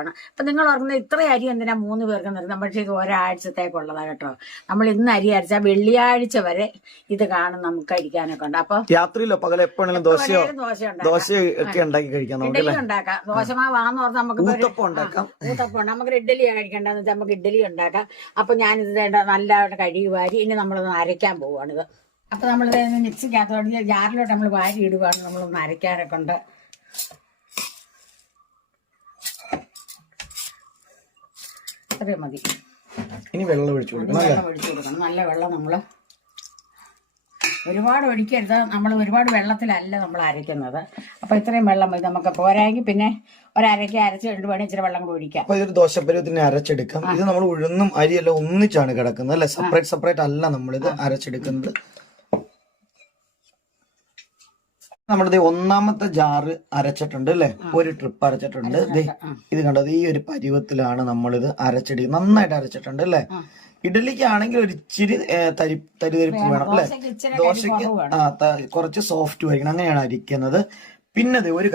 ആണ് അപ്പൊ നിങ്ങൾ ഓർക്കുന്നത് ഇത്ര അരി എന്തിനാ മൂന്ന് പേർക്ക് നിർത്തുന്നത്? പക്ഷേ ഇത് ഒരാഴ്ചത്തേക്കുള്ളതാ കേട്ടോ. നമ്മൾ ഇന്ന് അരി അരച്ചാൽ വെള്ളിയാഴ്ച വരെ ഇത് കാണും നമുക്ക് കഴിക്കാനൊക്കെ ഉണ്ട്. അപ്പൊ രാത്രിയിലോ പകൽ എപ്പോഴെങ്കിലും ദോശയോ ദോശ ഉണ്ടാക്കാം. ദോശ ഒക്കെ ഉണ്ടാക്കി കഴിക്കാം ഉണ്ടാക്കാം. ദോശമാവാന്ന് പറഞ്ഞാൽ നമുക്ക് ഊത്തപ്പം ഉണ്ടാക്കാം. ഊത്തപ്പം നമുക്ക് ഇഡ്ഡലി കഴിക്കേണ്ടതെന്ന് വെച്ചാൽ നമുക്ക് ഇഡലി ഉണ്ടാക്കാം. അപ്പൊ ഞാനിത് ഇത് നല്ലതായിട്ട് കഴുകി വാരി ഇനി നമ്മളൊന്ന് അരയ്ക്കാൻ പോവാണിത് അപ്പൊ നമ്മളിത് മിക്സിക്കകത്തോട്ട് ജാറിലോട്ട് നമ്മൾ വാരി ഇടുവാണ്. നമ്മളൊന്ന് അരയ്ക്കാനൊക്കെ ഉണ്ട്. അത്രയും മതി. ഇനി വെള്ളം ഒഴിച്ചു കൊടുക്കണം വെള്ളം ഒഴിച്ചു കൊടുക്കണം. നല്ല വെള്ളം നമ്മൾ ഒരുപാട് ഒഴിക്കരുത്. നമ്മൾ ഒരുപാട് വെള്ളത്തിലല്ല നമ്മൾ അരയ്ക്കുന്നത്. അപ്പൊ ഇത്രയും വെള്ളം മതി നമുക്ക്. പോരായെങ്കിൽ പിന്നെ ഒരരയ്ക്ക് അരച്ച് രണ്ട് വേണേ ഇച്ചിരി വെള്ളം കൂടി ഒഴിക്കാം. അപ്പൊ ഇതൊരു ദോശപ്പരുവത്തിന് അരച്ചെടുക്കാം. ഇത് നമ്മൾ ഉഴുന്നും അരിയെല്ലാം ഒന്നിച്ചാണ് കിടക്കുന്നത് അല്ലെ? സെപ്പറേറ്റ് സെപ്പറേറ്റ് അല്ല നമ്മളിത് അരച്ചെടുക്കുന്നത്. നമ്മളിത് ഒന്നാമത്തെ ജാറ് അരച്ചിട്ടുണ്ട് അല്ലെ? ഒരു ട്രിപ്പ് അരച്ചിട്ടുണ്ട്. ഇത് കണ്ടത് ഈ ഒരു പരുവത്തിലാണ് നമ്മളിത് അരച്ചിടി നന്നായിട്ട് അരച്ചിട്ടുണ്ട് അല്ലെ? ഇഡലിക്കാണെങ്കിൽ ഒരു ഇച്ചിരി തരി തരിതരിപ്പ് വേണം. അല്ലെ? ദോശയ്ക്ക് കുറച്ച് സോഫ്റ്റ് ആയിരിക്കണം അങ്ങനെയാണ് അരിക്കുന്നത്. പിന്നെ ഒരു